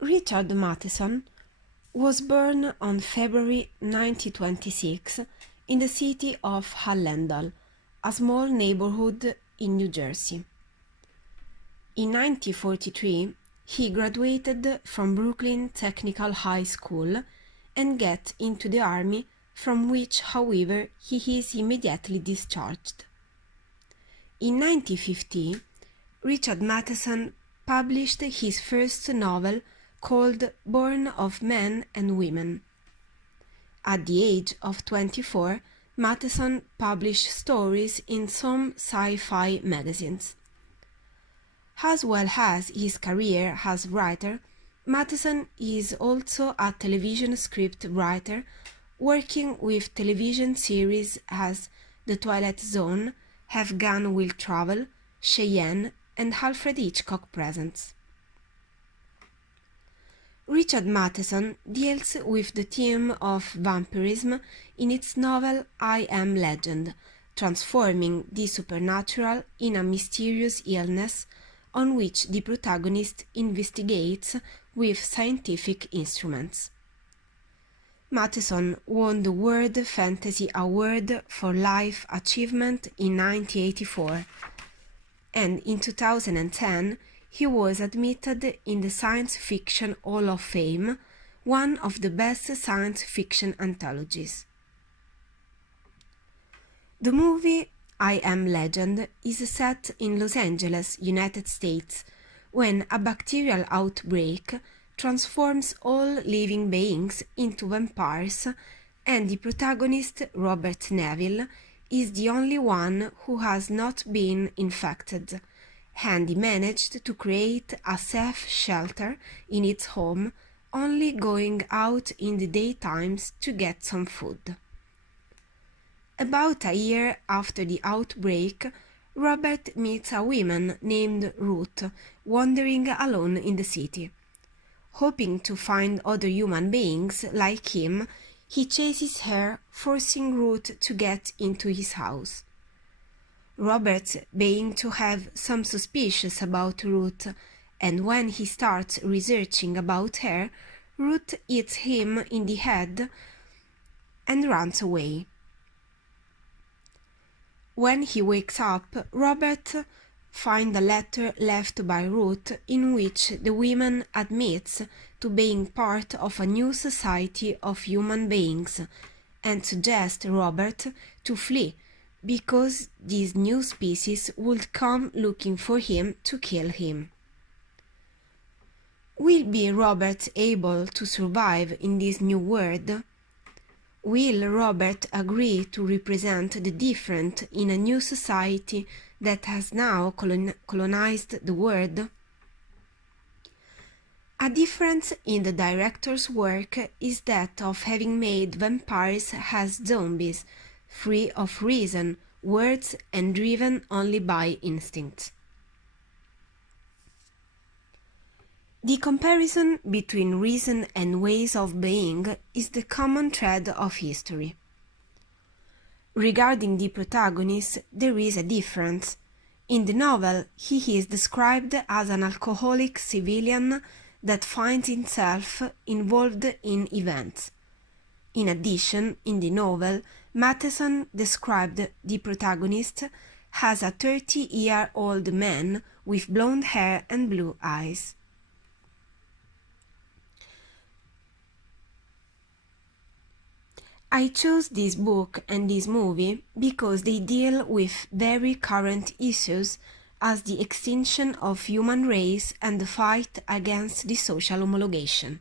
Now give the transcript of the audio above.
Richard Matheson was born on February 1926 in the city of Allendale, a small neighborhood in New Jersey. In 1943, he graduated from Brooklyn Technical High School and got into the army, from which, however, he is immediately discharged. In 1950, Richard Matheson published his first novel called Born of Men and Women. At the age of 24, Matheson published stories in some sci-fi magazines. As well as his career as writer, Matheson is also a television script writer, working with television series as The Twilight Zone, Have Gun Will Travel, Cheyenne, and Alfred Hitchcock Presents. Richard Matheson deals with the theme of vampirism in its novel I Am Legend, transforming the supernatural in a mysterious illness on which the protagonist investigates with scientific instruments. Matheson won the World Fantasy Award for Life Achievement in 1984, and in 2010 he was admitted in the Science Fiction Hall of Fame, one of the best science fiction anthologies. The movie I Am Legend is set in Los Angeles, United States, when a bacterial outbreak transforms all living beings into vampires, and the protagonist, Robert Neville, is the only one who has not been infected, and he managed to create a safe shelter in its home, only going out in the daytimes to get some food. About a year after the outbreak, Robert meets a woman named Ruth wandering alone in the city. Hoping to find other human beings like him, he chases her, forcing Ruth to get into his house. Robert, being to have some suspicions about Ruth, and when he starts researching about her, Ruth hits him in the head and runs away. When he wakes up, Robert finds a letter left by Ruth in which the woman admits to being part of a new society of human beings and suggests Robert to flee because this new species would come looking for him to kill him. Will be Robert able to survive in this new world? Will Robert agree to represent the different in a new society that has now colonized the world? A difference in the director's work is that of having made vampires as zombies, free of reason, words, and driven only by instinct. The comparison between reason and ways of being is the common thread of history. Regarding the protagonist, there is a difference. In the novel, he is described as an alcoholic civilian that finds himself involved in events. In addition, in the novel, Matheson described the protagonist as a 30-year-old man with blonde hair and blue eyes. I chose this book and this movie because they deal with very current issues as the extinction of human race and the fight against the social homologation.